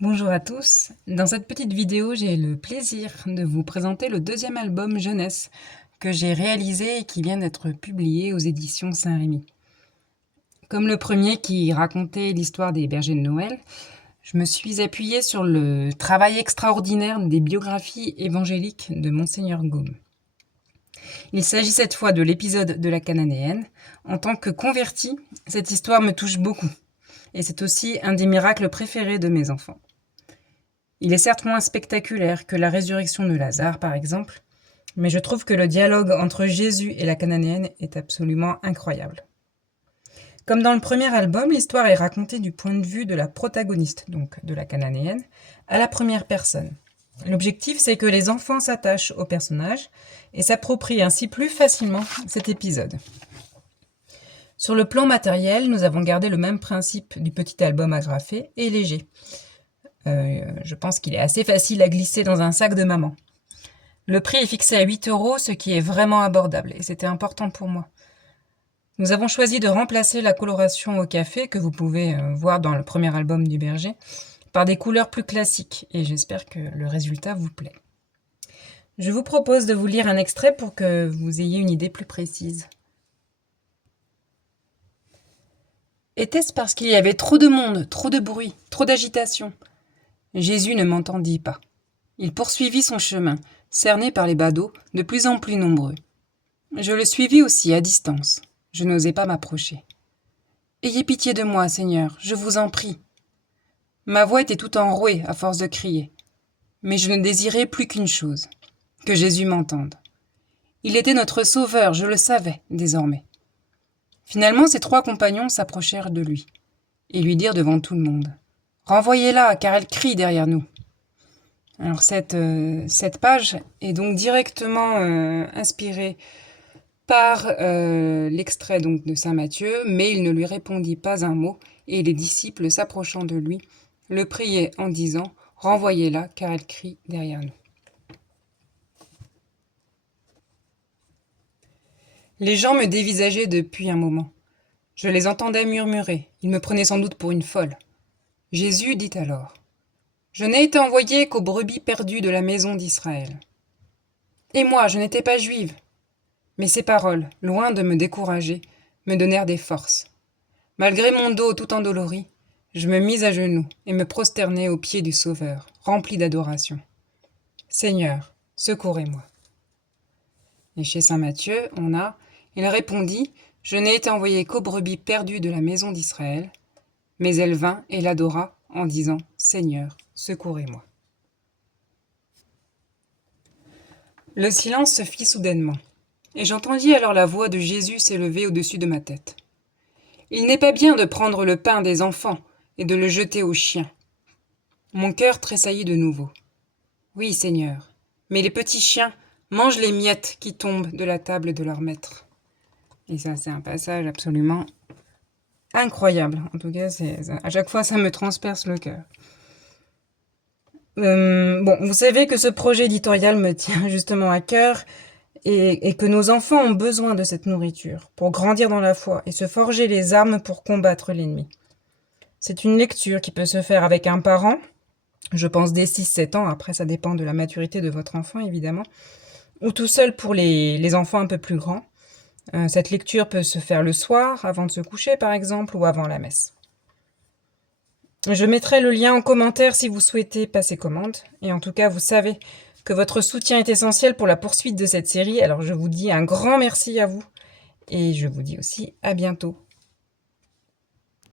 Bonjour à tous. Dans cette petite vidéo, j'ai le plaisir de vous présenter le deuxième album jeunesse que j'ai réalisé et qui vient d'être publié aux éditions Saint-Rémy. Comme le premier qui racontait l'histoire des bergers de Noël, je me suis appuyée sur le travail extraordinaire des biographies évangéliques de Monseigneur Gaume. Il s'agit cette fois de l'épisode de la Cananéenne. En tant que convertie, cette histoire me touche beaucoup et c'est aussi un des miracles préférés de mes enfants. Il est certes moins spectaculaire que la résurrection de Lazare, par exemple, mais je trouve que le dialogue entre Jésus et la Cananéenne est absolument incroyable. Comme dans le premier album, l'histoire est racontée du point de vue de la protagoniste, donc de la Cananéenne, à la première personne. L'objectif, c'est que les enfants s'attachent au personnage et s'approprient ainsi plus facilement cet épisode. Sur le plan matériel, nous avons gardé le même principe du petit album agrafé et léger. Je pense qu'il est assez facile à glisser dans un sac de maman. Le prix est fixé à 8 €, ce qui est vraiment abordable, et c'était important pour moi. Nous avons choisi de remplacer la coloration au café, que vous pouvez voir dans le premier album du berger, par des couleurs plus classiques, et j'espère que le résultat vous plaît. Je vous propose de vous lire un extrait pour que vous ayez une idée plus précise. Était-ce parce qu'il y avait trop de monde, trop de bruit, trop d'agitation ? Jésus ne m'entendit pas. Il poursuivit son chemin, cerné par les badauds, de plus en plus nombreux. Je le suivis aussi à distance. Je n'osais pas m'approcher. « Ayez pitié de moi, Seigneur, je vous en prie. » Ma voix était tout enrouée à force de crier. Mais je ne désirais plus qu'une chose, que Jésus m'entende. Il était notre sauveur, je le savais, désormais. Finalement, ses 3 compagnons s'approchèrent de lui et lui dirent devant tout le monde « Renvoyez-la, car elle crie derrière nous. » Alors cette page est donc directement inspirée par l'extrait donc de saint Matthieu, mais il ne lui répondit pas un mot, et les disciples s'approchant de lui le priaient en disant « Renvoyez-la, car elle crie derrière nous. » Les gens me dévisageaient depuis un moment. Je les entendais murmurer, ils me prenaient sans doute pour une folle. Jésus dit alors « Je n'ai été envoyé qu'aux brebis perdues de la maison d'Israël. Et moi, je n'étais pas juive. » Mais ces paroles, loin de me décourager, me donnèrent des forces. Malgré mon dos tout endolori, je me mis à genoux et me prosternai aux pieds du Sauveur, rempli d'adoration. « Seigneur, secourez-moi. » Et chez saint Matthieu, on a « Il répondit, je n'ai été envoyé qu'aux brebis perdues de la maison d'Israël. » Mais elle vint et l'adora en disant « Seigneur, secourez-moi. » Le silence se fit soudainement, et j'entendis alors la voix de Jésus s'élever au-dessus de ma tête. « Il n'est pas bien de prendre le pain des enfants et de le jeter aux chiens. » Mon cœur tressaillit de nouveau. « Oui, Seigneur, mais les petits chiens mangent les miettes qui tombent de la table de leur maître. » Et ça, c'est un passage absolument incroyable. En tout cas, à chaque fois, ça me transperce le cœur. Bon, vous savez que ce projet éditorial me tient justement à cœur et que nos enfants ont besoin de cette nourriture pour grandir dans la foi et se forger les armes pour combattre l'ennemi. C'est une lecture qui peut se faire avec un parent, je pense dès 6-7 ans, après ça dépend de la maturité de votre enfant évidemment, ou tout seul pour les enfants un peu plus grands. Cette lecture peut se faire le soir, avant de se coucher par exemple, ou avant la messe. Je mettrai le lien en commentaire si vous souhaitez passer commande, et en tout cas vous savez que votre soutien est essentiel pour la poursuite de cette série, alors je vous dis un grand merci à vous, et je vous dis aussi à bientôt.